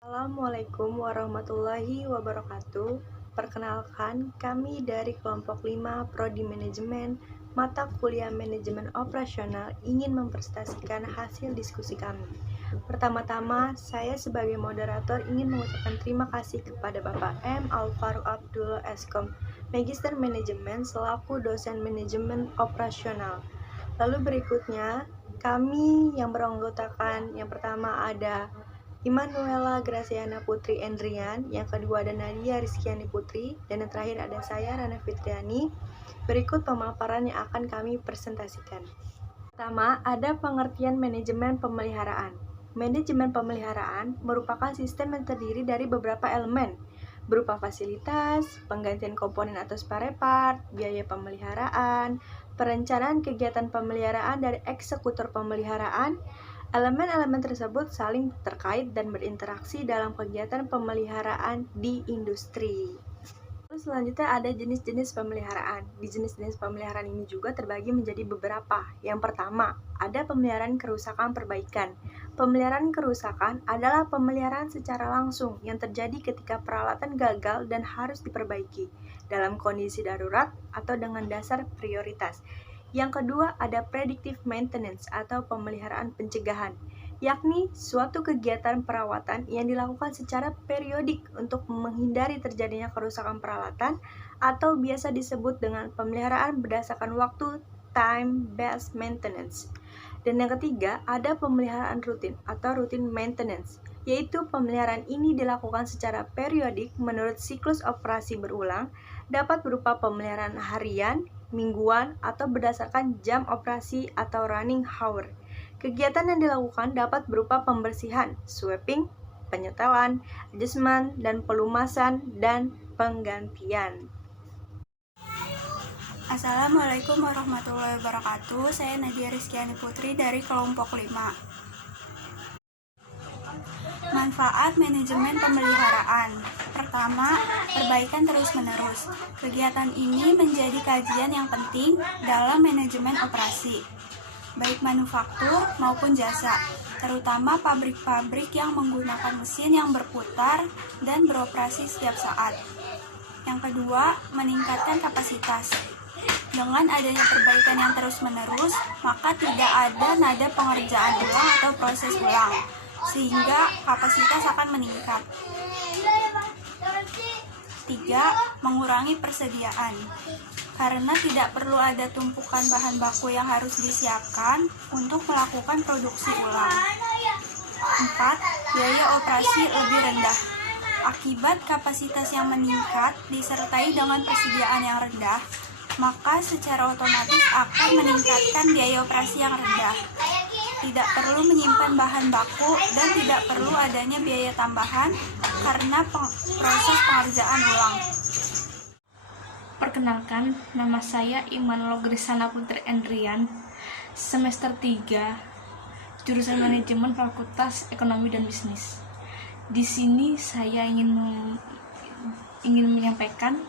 Assalamualaikum warahmatullahi wabarakatuh. Perkenalkan, kami dari kelompok 5 Prodi Manajemen, mata kuliah Manajemen Operasional ingin mempresentasikan hasil diskusi kami. Pertama-tama, saya sebagai moderator ingin mengucapkan terima kasih kepada Bapak M. Alfaruq Abdul Eskom, Magister Manajemen selaku dosen Manajemen Operasional. Lalu berikutnya, kami yang beranggotakan yang pertama ada Immanuela Graciana Putri Endrian, yang kedua ada Nadia Rizkyani Putri, dan yang terakhir ada saya Rana Fitriani. Berikut pemaparan yang akan kami presentasikan. Pertama, ada pengertian manajemen pemeliharaan. Manajemen pemeliharaan merupakan sistem yang terdiri dari beberapa elemen, berupa fasilitas, penggantian komponen atau spare part, biaya pemeliharaan, perencanaan kegiatan pemeliharaan dari eksekutor pemeliharaan. Elemen-elemen tersebut saling terkait dan berinteraksi dalam kegiatan pemeliharaan di industri. Lalu selanjutnya ada jenis-jenis pemeliharaan. Di jenis-jenis pemeliharaan ini juga terbagi menjadi beberapa. Yang pertama, ada pemeliharaan kerusakan perbaikan. Pemeliharaan kerusakan adalah pemeliharaan secara langsung yang terjadi ketika peralatan gagal dan harus diperbaiki dalam kondisi darurat atau dengan dasar prioritas. Yang kedua, ada predictive maintenance atau pemeliharaan pencegahan, yakni suatu kegiatan perawatan yang dilakukan secara periodik untuk menghindari terjadinya kerusakan peralatan atau biasa disebut dengan pemeliharaan berdasarkan waktu, time-based maintenance. Dan yang ketiga, ada pemeliharaan rutin atau routine maintenance, yaitu pemeliharaan ini dilakukan secara periodik menurut siklus operasi berulang, dapat berupa pemeliharaan harian, mingguan, atau berdasarkan jam operasi atau running hour. Kegiatan yang dilakukan dapat berupa pembersihan, sweeping, penyetelan, adjustment, dan pelumasan, dan penggantian. Assalamualaikum warahmatullahi wabarakatuh. Saya Nadia Rizkyani Putri dari kelompok 5. Manfaat manajemen pemeliharaan. Pertama, perbaikan terus-menerus. Kegiatan ini menjadi kajian yang penting dalam manajemen operasi, baik manufaktur maupun jasa, terutama pabrik-pabrik yang menggunakan mesin yang berputar dan beroperasi setiap saat. Yang kedua, meningkatkan kapasitas. Dengan adanya perbaikan yang terus-menerus, maka tidak ada nada pengerjaan ulang atau proses ulang, sehingga kapasitas akan meningkat. 3. Mengurangi persediaan. Karena tidak perlu ada tumpukan bahan baku yang harus disiapkan untuk melakukan produksi ulang. 4. Biaya operasi lebih rendah. Akibat kapasitas yang meningkat disertai dengan persediaan yang rendah, maka secara otomatis akan meningkatkan biaya operasi yang rendah. Tidak perlu menyimpan bahan baku dan tidak perlu adanya biaya tambahan karena proses pengerjaan ulang. Perkenalkan, nama saya Immanuela Graciana Putri Endrian, semester 3, jurusan Manajemen Fakultas Ekonomi dan Bisnis. Di sini saya ingin menyampaikan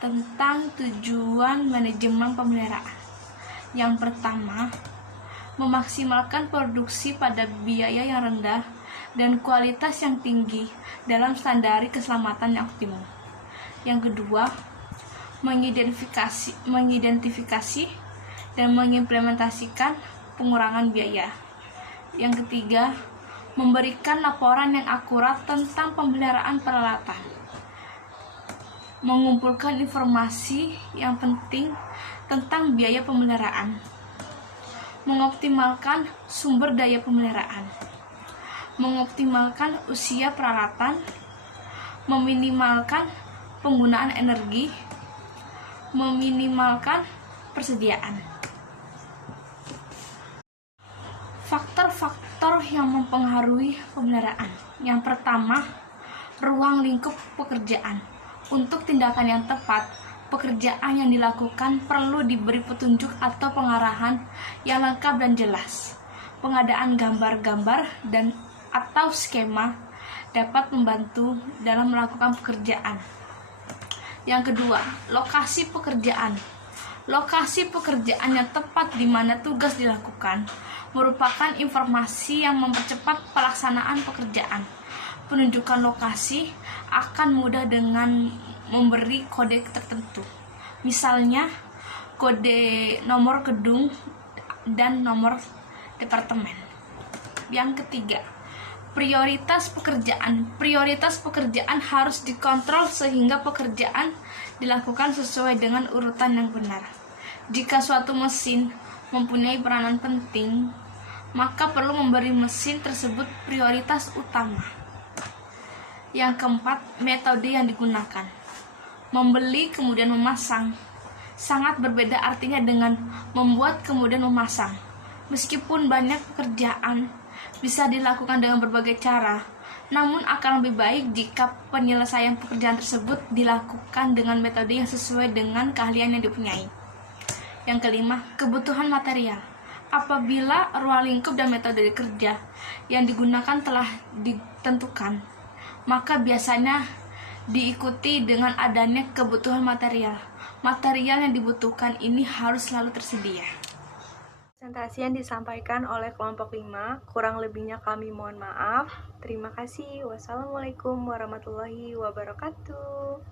tentang tujuan manajemen pemeliharaan. Yang pertama, memaksimalkan produksi pada biaya yang rendah dan kualitas yang tinggi dalam standar keselamatan yang optimum. Yang kedua, mengidentifikasi dan mengimplementasikan pengurangan biaya. Yang ketiga, memberikan laporan yang akurat tentang pemeliharaan peralatan, mengumpulkan informasi yang penting tentang biaya pemeliharaan, mengoptimalkan sumber daya pemeliharaan, mengoptimalkan usia peralatan, meminimalkan penggunaan energi, meminimalkan persediaan. Faktor-faktor yang mempengaruhi pemeliharaan. Yang pertama, ruang lingkup pekerjaan. Untuk tindakan yang tepat, pekerjaan yang dilakukan perlu diberi petunjuk atau pengarahan yang lengkap dan jelas. Pengadaan gambar-gambar dan atau skema dapat membantu dalam melakukan pekerjaan. Yang kedua, lokasi pekerjaan. Lokasi pekerjaan yang tepat di mana tugas dilakukan merupakan informasi yang mempercepat pelaksanaan pekerjaan. penunjukan lokasi akan mudah dengan memberi kode tertentu. Misalnya kode nomor gedung dan nomor departemen. Yang ketiga, prioritas pekerjaan. Prioritas pekerjaan harus dikontrol sehingga pekerjaan dilakukan sesuai dengan urutan yang benar. Jika suatu mesin mempunyai peranan penting, maka perlu memberi mesin tersebut prioritas utama. Yang keempat, metode yang digunakan. Membeli kemudian memasang sangat berbeda artinya dengan membuat kemudian memasang. Meskipun banyak pekerjaan bisa dilakukan dengan berbagai cara, namun akan lebih baik jika penyelesaian pekerjaan tersebut dilakukan dengan metode yang sesuai dengan keahlian yang dipunyai. Yang kelima, kebutuhan material. Apabila ruang lingkup dan metode kerja yang digunakan telah ditentukan, maka biasanya diikuti dengan adanya kebutuhan material. Material yang dibutuhkan ini harus selalu tersedia. Presentasi yang disampaikan oleh kelompok 5, kurang lebihnya kami mohon maaf. Terima kasih. Wassalamualaikum warahmatullahi wabarakatuh.